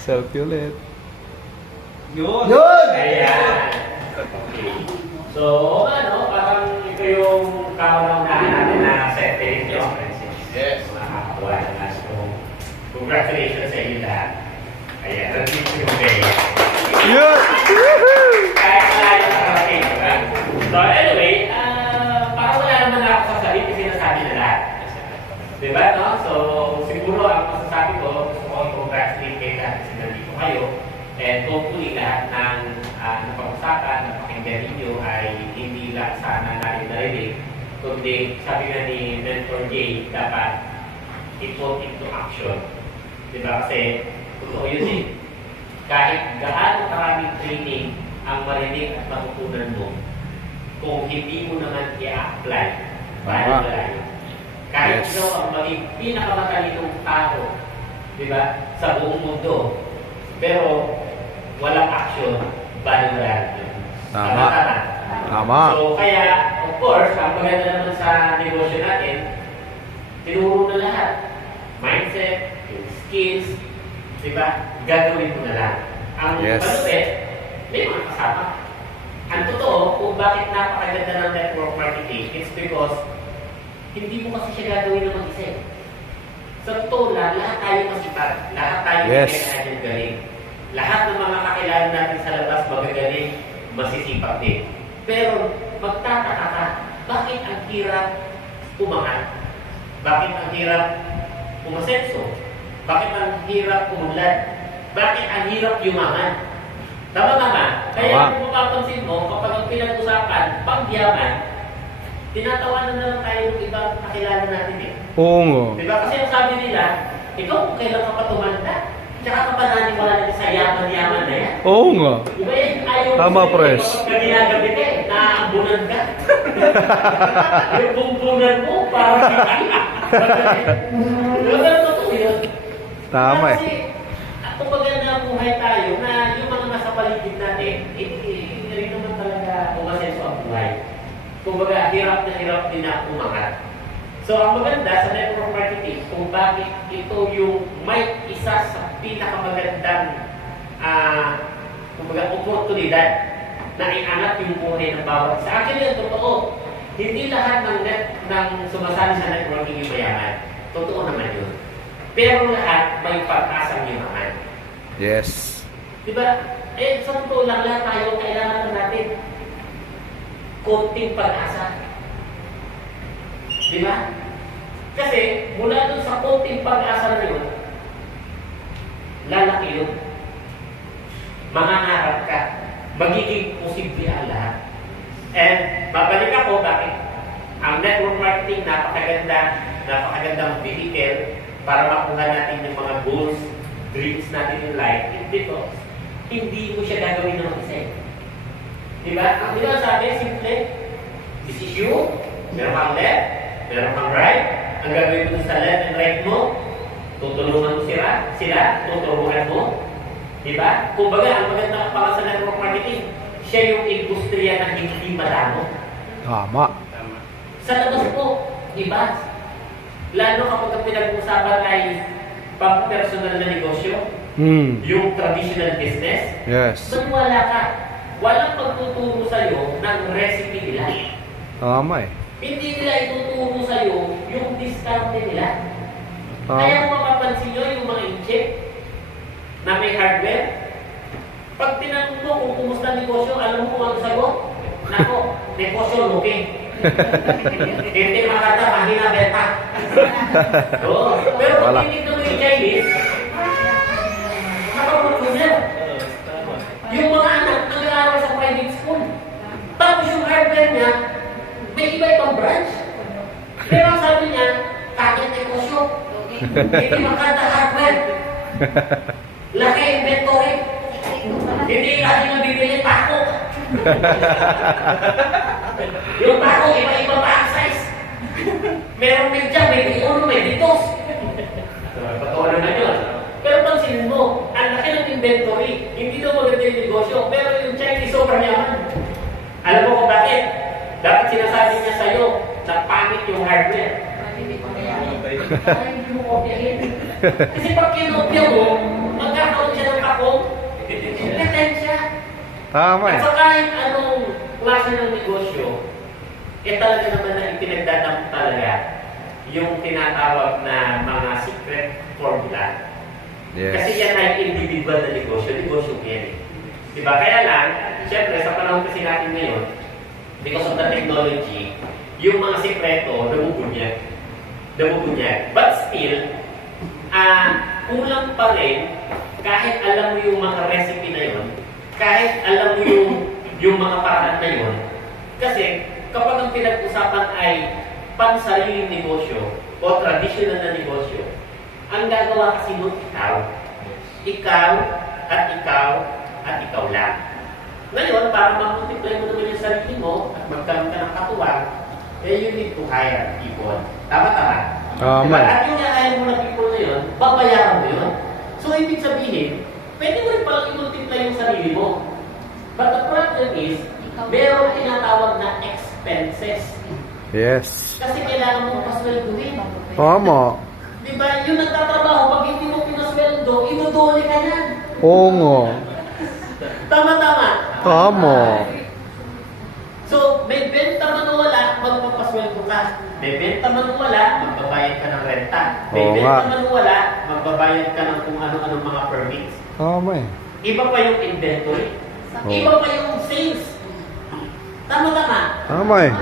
Selfie ulit. Yun! Yun! Ayan. Okay. So, ano, parang ito yung kauna-unahan natin na setting conferences. Yes. Nakakakuha na. So, congratulations sa inyo lahat. Ayan, nandito yung day. Yun! Kahit malayo sa karating, diba? So, anyway, parang wala naman ako sasabihin kasi sinasabi na lahat. Diba, no? So, siguro ang masasabi ko, gusto ko i-congratulate kayo lahat kasi nandito kayo. And hopefully lahat ng napag-usapan, napakinggan ninyo ay hindi lang sana narinig, kundi sabi nga ni Mentor Jay, dapat i-put into action. Diba? Kasi totoo yun eh. Kahit gaano karaming training ang marinig at matutunan mo, kung hindi mo naman i-apply, paano malayo? Kahit Yes. ikaw ang maging pinakamatalinong tao, di ba, sa buong mundo, pero walang action, bali wala yun. Tama. Tama. So, kaya, of course, ang maganda naman sa negosyo natin, tinuro na lahat. Mindset, yung skills, di ba, gagawin mo na lang. Ang Yes. malupit, may mga kasama. Ang totoo, kung bakit napakaganda ng network marketing, it's because hindi mo kasi siya gagawin ng mag-isa. Sa totoo lang, lahat tayo masipag. Lahat tayo Yes. kailangan galing. Lahat ng mga kakilala natin sa labas magagaling, masisipag din. Pero magtataka ka, bakit ang hirap umangat? Bakit ang hirap umasenso? Bakit ang hirap umunlad? Bakit ang hirap yumaman? Tama-tama. Kaya Tama. kung mapapansin mo, kapag ang pinag-usapan, pangyaman, tinatawanan na lang tayo ng ibang kakilala natin eh. Oo nga. Diba? Kasi ang sabi nila, ikaw kung kailan ka pa tumanda, tsaka ka pa naniwala natin sa yaman-yaman na yan. Oo nga. Diba yan? Ayaw Tama, mo pres. kapag ginagabi ka eh, naambunan ka. Yung bumbunan mo, parang diba? Pero totoo yun. Tama eh. Kasi, kung maganda buhay tayo, na yung mga nasa paligid natin, hindi rin naman talaga umasenso ang buhay. Kumbaga, hirap na hirap din na umangat. So, ang maganda sa network marketing, kung bakit ito yung may isa sa pinakamagandang kumbaga, oportunidad na iangat yung buhay ng bawat isa. Actually, ang totoo, hindi lahat ng sumasali sa networking yung mayaman. Totoo naman yun. Pero lahat may pag-asang yumaman. Yes. Diba? Eh, sa totoo lang, lahat tayo kailangan natin konting pag-asa. Diba? Kasi, mula dun sa konting pag-asa na yun, lalaki yun. Mangangarap ka. Magiging posible ang lahat. And, babalik ako, bakit? Ang network marketing, napakagandang vehicle para makuha natin yung mga goals, dreams natin in life, because hindi mo siya gagawin ng isa. Diba? Ang diba sabi, simple, this is you, meron kang left, meron kang right, ang gagawin mo sa left and right mo, tutulungan mo sila, tutulungan mo. Diba? Kumbaga, ang maganda pala sa network marketing, siya yung industriya na hindi madamo. Tama. Sa labas po, diba? Lalo kapag pinag-usapan ay pang-personal na negosyo, yung traditional business, Yes. maniwala ka, walang magtuturo sa'yo ng recipe nila. Tama eh. Hindi nila ituturo sa'yo yung discount nila. Tama. Kaya kung mapapansin nyo yung mga in-check na may hardware, pag tinanong mo kung kumusta ang negosyo, alam mo kung ang sagot? Nako, negosyo looking. Hindi makata, mahina benta. Oo. Pero kung Wala. tinig naman yung Chinese, nakapulog yan. Yung mga anak nag-aaral sa private school. Tapos yung hardware niya, may iba-ibang branch. Pero ang sabi niya, kahit negosyo, hindi makata hardware. Laki inventory. Hindi lagi na bibili pako. Yung pako, iba-iba pa ang size. Meron may dyan, may uno, may ditos. Totoo naman yun. Pero pansinin mo, ang laki ng inventory. Hindi daw maganda yung negosyo, pero yung Chinese sobrang yaman. Alam mo kung bakit? Dapat sinasabi niya sa'yo na pangit yung hardware. Kaya hindi mo kopyahin. Kasi pag kinopya mo, magkakaroon siya ng kakong, kompetensya. Tama At eh. sa kahit anong klase ng negosyo, talaga naman na ipinagdadamp talaga yung tinatawag na mga secret formula. Kasi Yes. yan ay individual na negosyo yan eh. Diba? Kaya lang, syempre sa panahon kasi natin ngayon, because of the technology, yung mga sikreto, nabubunyag. But still, kulang pa rin, kahit alam mo yung mga recipe na yun, kahit alam mo yung mga paraan na yun, kasi kapag ang pinag-usapan ay pansariling negosyo o traditional na negosyo, ang gagawa kasi nun ikaw at ikaw lang. Ngayon, para ma-multiply mo naman yung sarili mo at magkaroon ka ng katuwang, you need to hire people. Tama? Tama. Diba? At yung hire mo na people na yun, babayaran mo yun. So, ibig sabihin, pwede mo rin palang i-multiply yung sarili mo. But the problem is, merong tinatawag na expenses. Yes. Kasi kailangan mo pasweldohin. Tama. Diba? Yung nagtatrabaho, pag hindi mo pinasweldo, idodole ka na. Oo nga. Tama. Tama. So, may benta man o wala, magpapasweldo ka. May benta man o wala, magbabayad ka ng renta. May Oo benta nga. man o wala, magbabayad ka ng kung ano-anong mga permits. Tama eh. Iba pa yung inventory. Oo. Iba pa yung sales. Tama. Tama eh.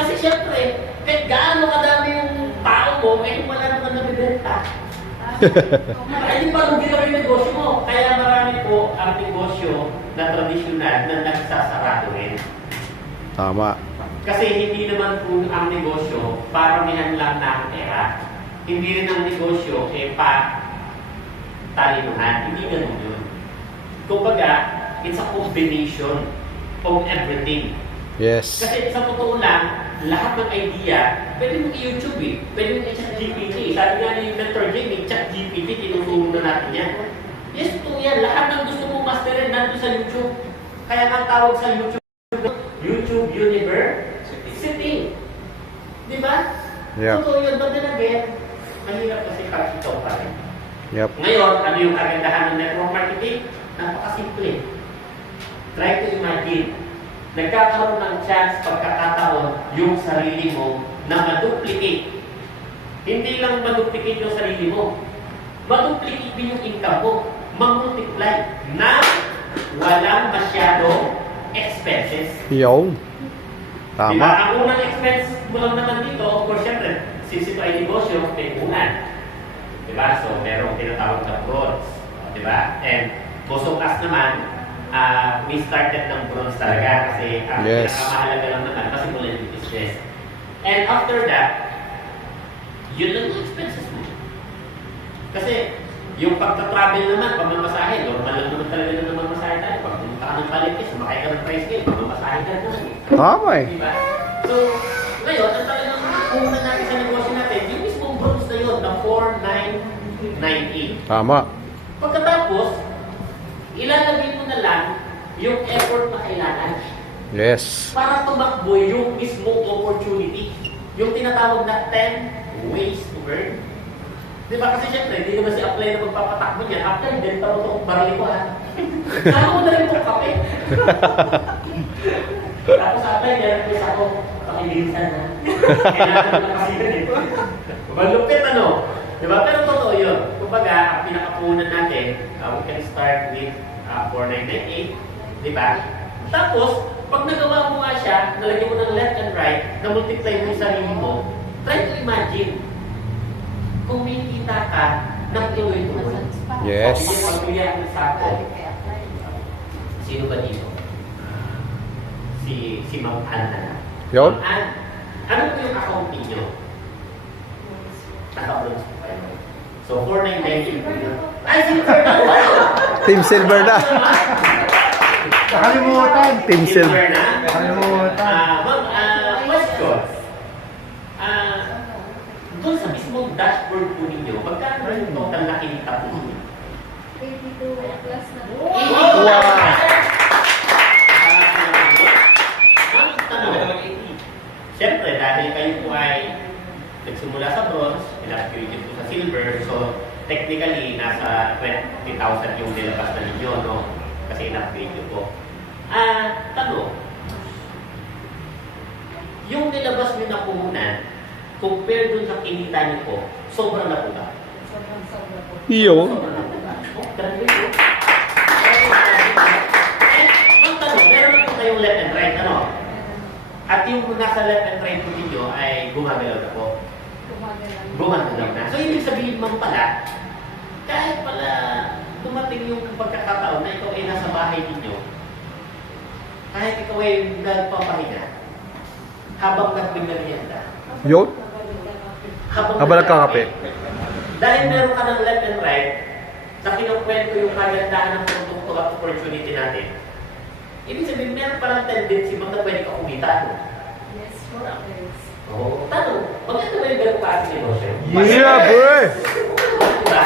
Kasi syempre, kahit gaano kadami yung tao mo, eh wala naman nabibenta. Ay, di pa lugi na yung negosyo mo. Kaya marami po ang negosyo na tradisyonal na nagsasarado rin. Tama. Kasi hindi naman po ang negosyo paramihan lang ng pera. Hindi rin ang negosyo talinuhan. Hindi ganun yun. Kumbaga, it's a combination of everything. Yes. Kasi sa totoo lang, lahat ng idea, pwede mong i-YouTube eh. Pwede mong i-chat GPT. Sabi nga ni Mentor Jimmy, chat GPT, tinuturo na natin yan. Yes, ito yan. Lahat ng gusto mong masterin nandun sa YouTube. Kaya ang tawag sa YouTube University. Di ba? Yeah. Totoo yun. But then again, mahirap kasi ito pa rin. Yep. Ngayon, ano yung kagandahan ng network marketing? Napakasimple. Try to imagine. Nagkakaroon ng chance pagkakataon yung sarili mo na maduplicate. Hindi lang maduplicate yung sarili mo. Maduplicate din yung income mo. Mamultiply na walang masyadong expenses. Yo. Diba? Tama. Ang unang expense mo lang naman dito, of course, syempre, since ito ay negosyo, may unan. Diba? So, merong tinatawag na bronze. Diba? And most of us naman, we started ng bronze talaga kasi ang Yes. pinakamahalaga lang naman kasi mula yung business. And after that, yun lang yung expenses mo. Kasi yung pagta-travel naman, pamamasahe, normal lang naman talaga na mamamasahe tayo. Pag pumunta ka ng palengke, sumakay ka ng tricycle, pamamasahe ka naman. Tama eh. Diba? So, ngayon, ang talagang una natin sa negosyo natin, yung mismong bronze na yun, na 4,998. Tama. Pagkatapos, ilalagay mo na lang yung effort na kailangan Yes. para tumakbo yung mismong opportunity. Yung tinatawag na 10 ways to earn. Di ba? Kasi syempre, hindi naman si apply na magpapatakbo niyan. After, benta mo itong barili ko ha. Saan mo na rin itong kape? Tapos apply, meron ko sa ako. Pakilisan ha. Kailangan mo na kasi yun eh. Malupit ano? Di ba? Pero totoo yun. Kumbaga, ang pinakapunan natin, we can start with 4,998. Di ba? Tapos, pag nagawa mo nga siya, nalagyan mo ng left and right, na-multiply mo yung sarili mo, try to imagine, kung may kita ka, ng tuloy-tuloy. Yes. Sige, pagkuya ang sako. Sino ba dito? Si Ma'am Anna. Yun. Ma'am Ann, ano po yung accounting nyo? Naka-bronze po kayo. So, 4,998 po yun. Ay, silver na! Team Silver na. Nakalimutan. Team Silver. Silver na? Nakalimutan. Ma'am, question. Doon sa mismong dashboard po ninyo, magkano rin yung total na kinita po ninyo? 82 plus na. Wow. Siyempre, dahil kayo po ay nagsimula sa bronze, in-upgrade ko sa silver. So, technically, nasa 20,000 yung nilabas na ninyo, no? Kasi in-upgrade ko po. Tanong, yung nilabas nyo na puhunan, compare dun sa kinita nyo po, sobrang na po ba? Sobrang-sobra po. Iyo. Sobrang na po ba? Oh, grabe po. Ang tanong, meron na po kayong left and right, ano? At yung nasa left and right po ninyo ay gumagalaw na po. Gumagalaw na. So, ibig sabihin mo pala, kahit pala dumating yung pagkakataon na ikaw ay nasa bahay ninyo, kahit ikaw ay nagpapahinga, habang nagpinagyan ka, Yun. habang Nagkakape. dahil meron ka ng left and right, na kinukwento yung kagandahan ng produkto at opportunity natin, ibig sabihin, meron parang tendency baka pwede ka kumita. No? Yes, for others. Oo. Tanong, maganda ba yung ganun kasi negosyo? Yeah, boy! Diba?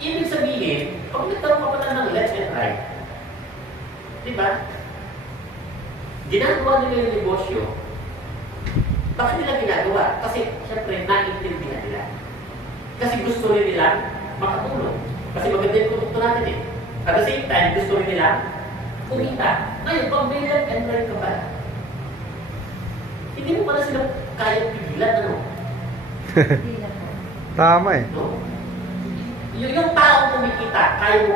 Ibig sabihin, pag nagkaroon ka pala ng left and right, diba? Ginagawa nila yung negosyo. Bakit nila ginagawa? Kasi, syempre, naiintindihan nila. Kasi gusto rin nila makatulong. Kasi maganda yung produkto natin eh. At the same time, gusto rin nila kumita. Ngayon, pag may left and right ka pala, hindi mo pala sila kaya pigilan, ano? Hindi na po. Tama eh. No? Yung taong kumikita, kaya mo